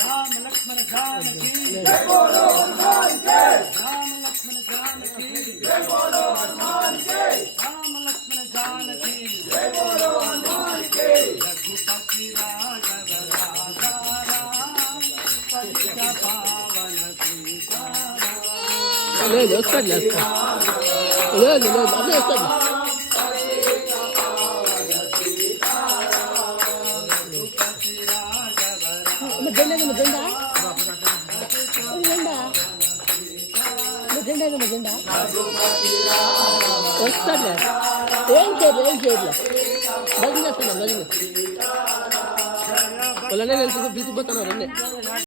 राम लक्ष्मण जानकी जय बोलो हनुमान जय। राम लक्ष्मण जानकी जय बोलो हनुमान जय। राम लक्ष्मण जानकी जय बोलो हनुमान जय। रघुपति राघव राजा राम पतित पावन सीताराम। ले उसका ले अपने उसका వస్తాడులే ఏం చేయట్లే భజన చేస్తున్నా భజన వాళ్ళనే వెళ్తే బీసిపోతున్నారు